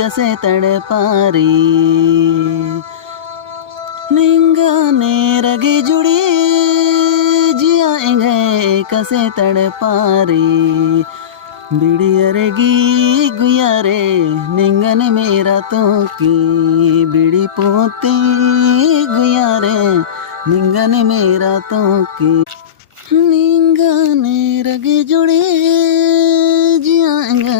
कसे तड़पारी निंगाने रगे जुड़ी जियाएंगे कसे तड़पारी बिड़ी अरेगी गुया रे निंगन मेरा तो की बिड़ी पोती गुया रे निंगन मेरा तो की निंगने रगे जुड़े जियाएंगे